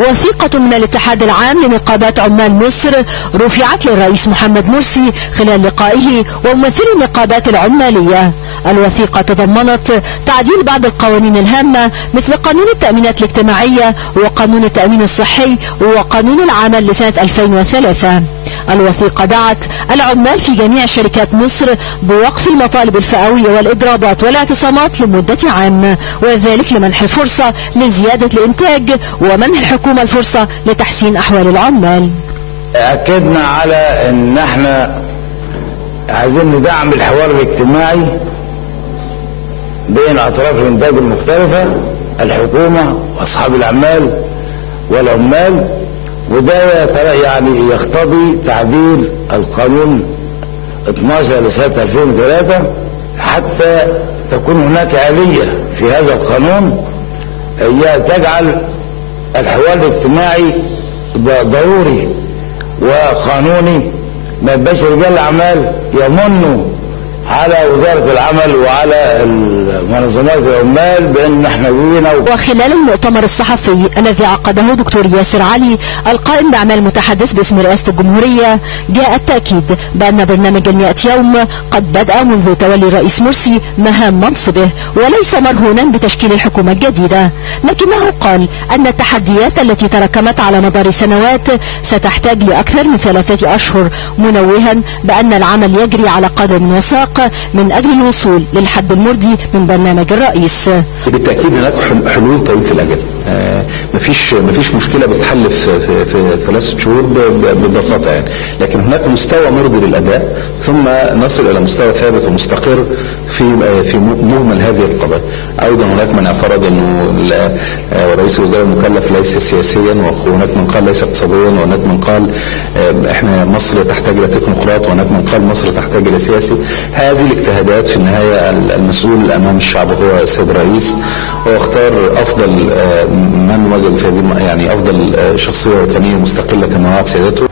وثيقة من الاتحاد العام لنقابات عمال مصر رفعت للرئيس محمد مرسي خلال لقائه وممثلي النقابات العمالية. الوثيقة تضمنت تعديل بعض القوانين الهامة مثل قانون التأمينات الاجتماعية وقانون التأمين الصحي وقانون العمل لسنة 2003. الوثيقة دعت العمال في جميع شركات مصر بوقف المطالب الفئوية والإضرابات والاعتصامات لمدة عام، وذلك لمنح الفرصة لزيادة الإنتاج ومنح الحكومة الفرصة لتحسين أحوال العمال. أكدنا على أن احنا عايزين ندعم الحوار الاجتماعي بين أطراف الإنتاج المختلفة، الحكومة وأصحاب الأعمال والعمال، وده يعني يقتضي تعديل القانون 12 لسنة 2003 حتى تكون هناك آلية في هذا القانون تجعل الحوار الاجتماعي ضروري وقانوني، ما يبقاش رجال الأعمال يمنوا على وزارة العمل وعلى منظمات العمال بأن احنا جينا. وخلال المؤتمر الصحفي الذي عقده دكتور ياسر علي القائم بأعمال المتحدث باسم رئاسة الجمهورية، جاء التأكيد بأن برنامج 100 يوم قد بدأ منذ تولي الرئيس مرسي مهام منصبه وليس مرهونا بتشكيل الحكومة الجديدة، لكنه قال أن التحديات التي تراكمت على مدار سنوات ستحتاج لأكثر من 3 أشهر، منوها بأن العمل يجري على قدر من وثاق من أجل الوصول للحد المرضي من برنامج الرئيس. بالتأكيد هناك حلول طويلة الأجل، مفيش مشكلة بتتحل في 3 شهور ببساطة يعني، لكن هناك مستوى مرضي للأداء ثم نصل إلى مستوى ثابت ومستقر في مجمل هذه القضايا. أيضا هناك من أفرد أنه رئيس الوزراء المكلف ليس سياسيا، وهناك من قال ليس اقتصاديا، وهناك من قال احنا مصر تحتاج إلى تكنوقراط، وهناك من قال مصر تحتاج إلى سياسي. هذه الاجتهادات في النهاية المسؤول أمام الشعب هو السيد الرئيس، واختار أفضل من وجد في يعني أفضل شخصية وطنية مستقلة كما وعد سيادته.